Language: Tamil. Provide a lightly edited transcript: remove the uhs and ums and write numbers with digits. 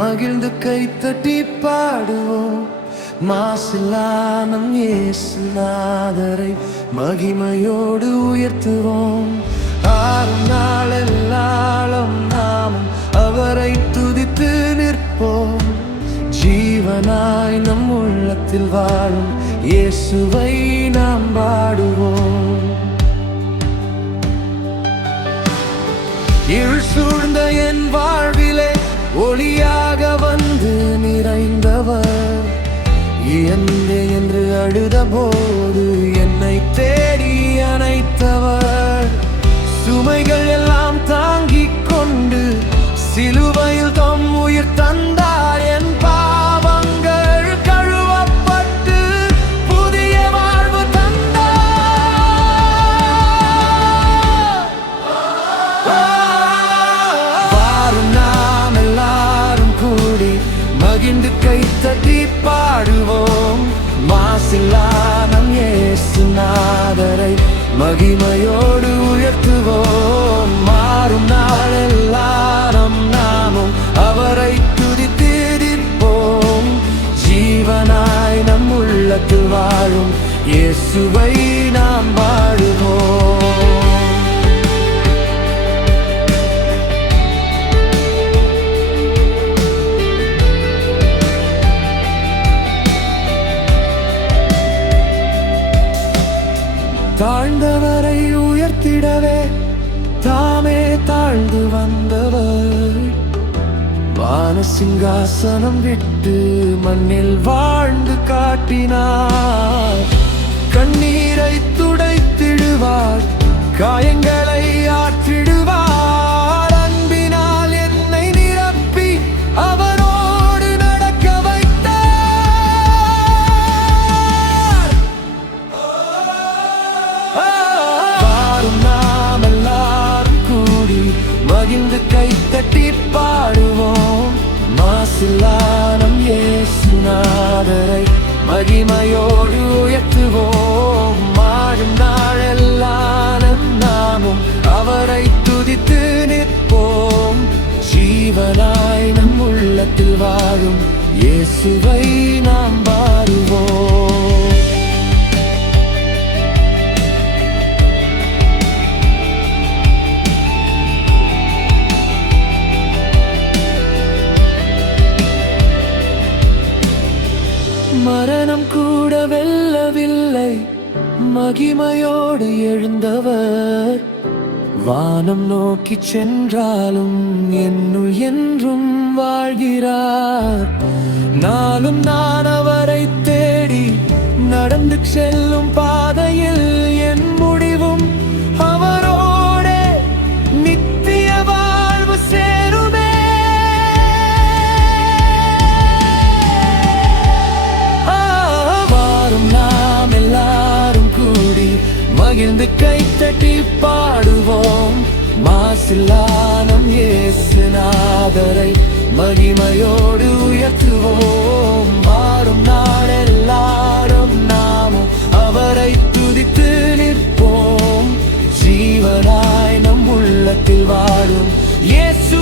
மகிழ்ந்து கைத்தட்டி பாடுவோம். மாசில்லானம் இயேசுநாதரை மகிமையோடு உயர்த்துவோம். ஆறும் நாளெல்லாம் நாமும் அவரை துதித்து நிற்போம். ஜீவனாய் நம் உள்ளத்தில் வாழும் இயேசுவை நாம் பாடுவோம். இருள் சூழ்ந்த என் வாழ்விலே ஒளியாக வந்து நிறைந்தவர், இயந்தே என்று அழுத போது என்னை தேடி அணைத்தவர், சுமைகள் எல்லாம் தாங்கிக் கொண்டு சிலுவையில் தம் உயிர் தந்தார். என் பாவங்கள் கழுவப்பட்டு புதிய வாழ்வு தந்தார். வாரும் நாம் எல்லாரும் கூடி மகிழ்ந்து கைத்தட்டி பாடுவோம். மாசில்லானம் இயேசுநாதரை மகிமையோடு உயர்த்துவோம். மாறும் நாளெல்லாம் நாமும் அவரை துதித்து நிற்போம். ஜீவனாய் நம் உள்ளத்தில் வாழும் இயேசுவை நாம் பாடுவோம். தாழ்ந்தவரை உயர்த்திடவே தாமே தாழ்ந்து வந்தவர், வான சிங்காசனம் விட்டு மண்ணில் வாழ்ந்து காட்டினார். கண்ணீரை துடைத்திடுவார், காயங்களை ஆற்றிடுவார். அன்பினால் என்னை நிரப்பி அவரோடு நடக்க வைத்தார். வாரும் நாம் எல்லாரும் கூடி மகிழ்ந்து கைத்தட்டி பாடுவோம். மாசில்லானம் இயேசுநாதரை மகிமையோடு உயர்த்துவோம். மாறும் நாளெல்லாம் நாமும் அவரை துதித்து நிற்போம். ஜீவனாய் நம் உள்ளத்தில் வாழும் இயேசுவை நாம் பாடுவோம். மரணம் கூட வெல்லவில்லை, மகிமையோடு எழுந்தவர். வானம் நோக்கி சென்றாலும் என்னுள் என்றும் வாழ்கிறார். நாளும் நான் அவரை தேடி நடந்து செல்லும் பாதையில் என் முடிவும் அவரோடே நித்திய வாழ்வு சேருமே. மகிழ்ந்து கைத்தட்டி பாடுவோம். மாசில்லானம் இயேசுநாதரை மகிமையோடு உயர்த்துவோம். மாறும் நாளெல்லாம் நாமும் அவரை துதித்து நிற்போம். ஜீவனாய் நம் உள்ளத்தில் வாழும் இயேசு